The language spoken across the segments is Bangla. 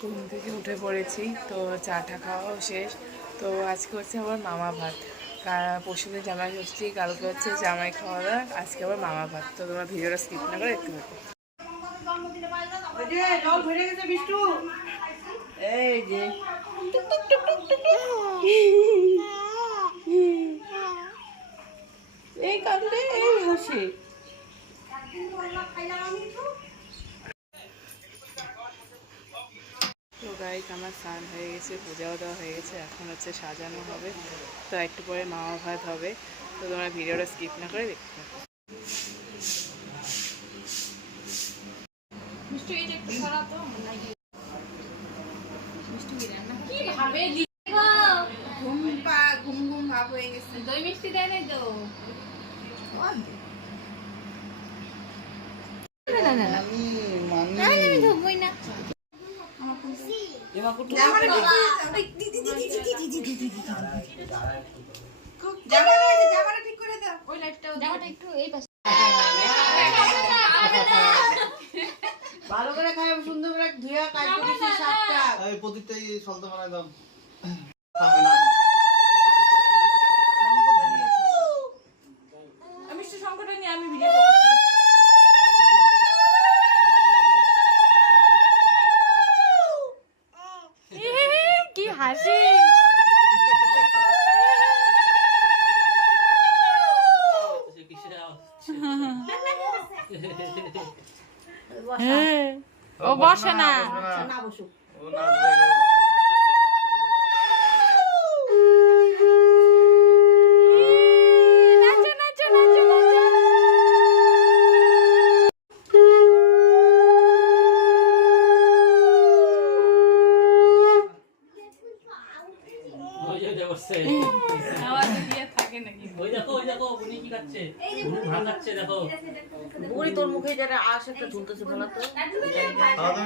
ঘুম থেকে উঠে পড়েছি, তো চাটা খাওয়াও শেষ। তো আজকে হচ্ছে আমার মামা ভাত। পরশুদিন জামাই ষষ্ঠী, কালকে হচ্ছে জামাই খাওয়া দাওয়া, আজকে আবার মামা ভাত। তো তোমরা ভিডিওটা স্কিপ না করে দেখতে থাকো। এই কান্দে এই হাসি। তো গাইস আমার স্নান হয়ে গেছে, পূজাও দেওয়া হয়ে গেছে, এখন হচ্ছে সাজানো হবে। তো একটু পরে মামা ভাত হবে। তো তোমরা ভিডিওটা স্কিপ না করে দেখতে থাকো। দই মিষ্টি দেয় নাই তো? ভালো করে খাই, সুন্দর করে ধুয়া কাটতে দিছি সাতটা। এই প্রতিটাই সলতে বানাই দাও। আমি তো সংকটে নিয়ে আমি ভিডিও করছি। কি হাসি! ও বসে না। না বসুক। ও না বুড়ি তোর মুখে যেটা আশ একটা ঝুলতেছে বলা তো। আচ্ছা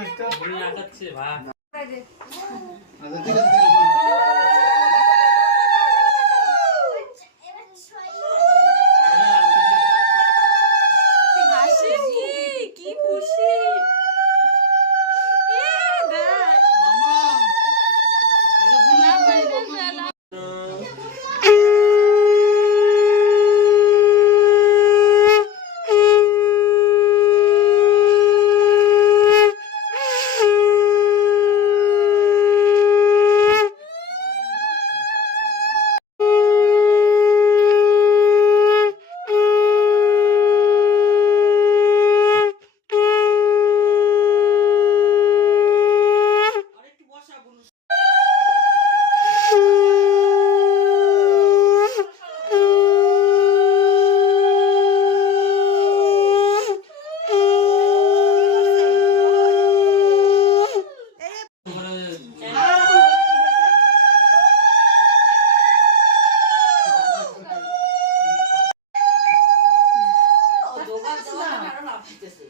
ঠিক আছে। কি খুশি!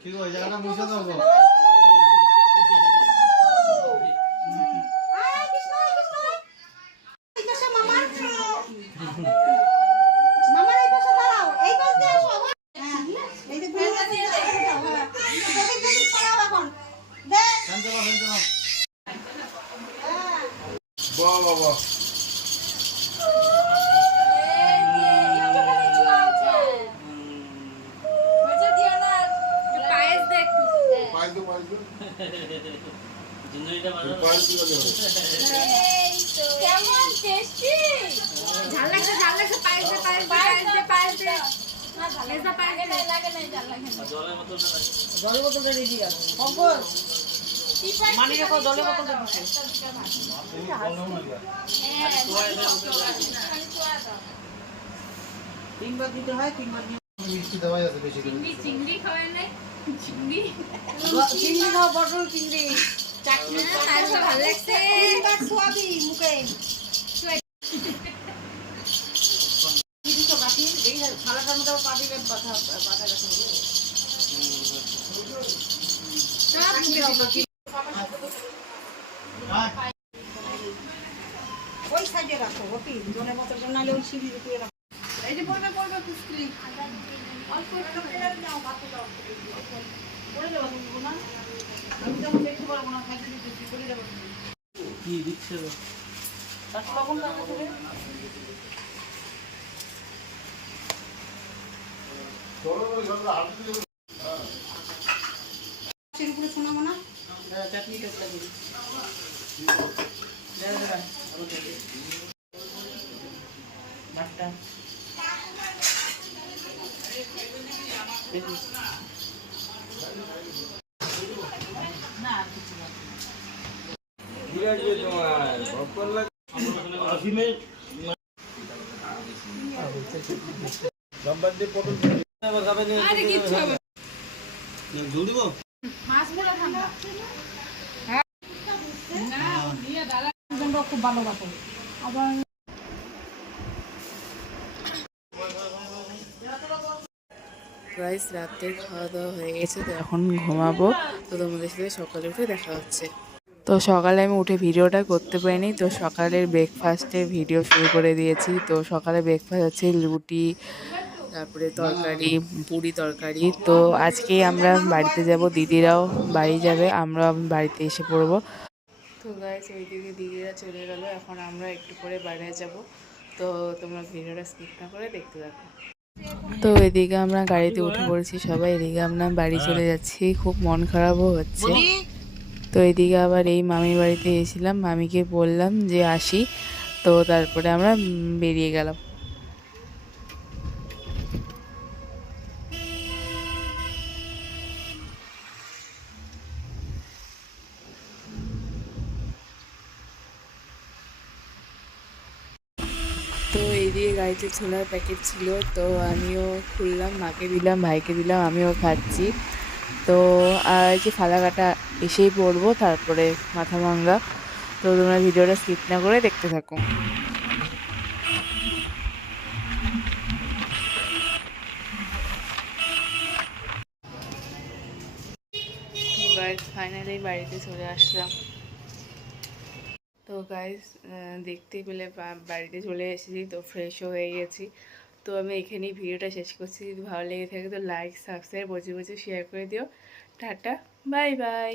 কি গো, এই জায়গাটা মুছে দাও গো। বাহ বাহ বাহ। জলের বোতলটা রেডি আছে। মানে দেখো জলের বোতলটা দিচ্ছে। 3 বার দিতে হয়, 3 বার দিয়ে মিষ্টি দেওয়াই আছে বেশি করে। চিংড়ি খাওয়ার নাই? চিংড়ি চিংড়ি খাও, পটল চিংড়ি চাটনি ভালো লাগছে। সোয়াবি মুখে খালাটার মতো পাটি পাঠা পাঠা গেছে। ওই সাইডে রাখো, ওটি জলের বোতলটা নালে ওই সিঁড়ি দিয়ে রাখো। এই যে পড়বে পড়বে কুস্তি অল্প একটু ফেলে দাও, বাকি দাও পড়ে যাবে না। আমি যখন দেখতে পারবো না, খাইতে দিতে করে যাবো। তারপর লবণ কাটা করে মাছের উপরে শোনাবো না চাটনিটা করে দিবি বাটটা না আর কিছু না আরে কিচ্ছু হবে না। মাছগুলো ঠান্ডা না দিয়ে দাদা তোমরা খুব ভালোবাসো আবার গাইস রাতের খাওয়া দাওয়া হয়ে গেছে, তো এখন ঘুমাবো। তো তোমাদের সাথে সকালে উঠে দেখা হচ্ছে। তো সকালে আমি উঠে ভিডিওটা করতে পারিনি, তো সকালের ব্রেকফাস্টে ভিডিও শুরু করে দিয়েছি। তো সকালে ব্রেকফাস্ট হচ্ছে রুটি, তারপরে তরকারি, পুরি তরকারি। তো আজকে আমরা বাড়িতে যাব, দিদিরাও বাড়ি যাবে, আমরা বাড়িতে এসে পড়বো। তো গাইস এইদিকে দিদিরা চলে গেল, এখন আমরা একটু পরে বাইরে যাব। তো তোমরা ভিডিওটা স্কিপ না করে দেখতে থাকো। তো এদিকে আমরা গাড়িতে উঠে পড়েছি সবাই, এদিকে আমরা বাড়ি চলে যাচ্ছি, খুব মন খারাপও হচ্ছে। তো এদিকে আবার এই মামির বাড়িতে এসেছিলাম, মামিকে বললাম যে আসি, তো তারপরে আমরা বেরিয়ে গেলাম। তো এইদিকে গাড়িতে ছোলার প্যাকেট ছিল, তো আমিও খুললাম, মাকে দিলাম, ভাইকে দিলাম, আমিও খাচ্ছি। তো আর এই যে ফালাকাটা এসেই পড়বো, তারপরে মাথা ভাঙ্গা। তো তোমরা ভিডিওটা স্কিপ না করে দেখতে থাকো। তো গাইজ ফাইনালি বাড়িতে চলে আসলাম। তো গাইজ দেখতেই পেলে বাড়িতে চলে এসেছি, তো ফ্রেশও হয়ে গেছি। তো আমি এখানেই ভিডিওটা শেষ করছি। যদি ভালো লেগে থাকে তো লাইক, সাবস্ক্রাইব, বসে বসে শেয়ার করে দিও। Tata, bye bye.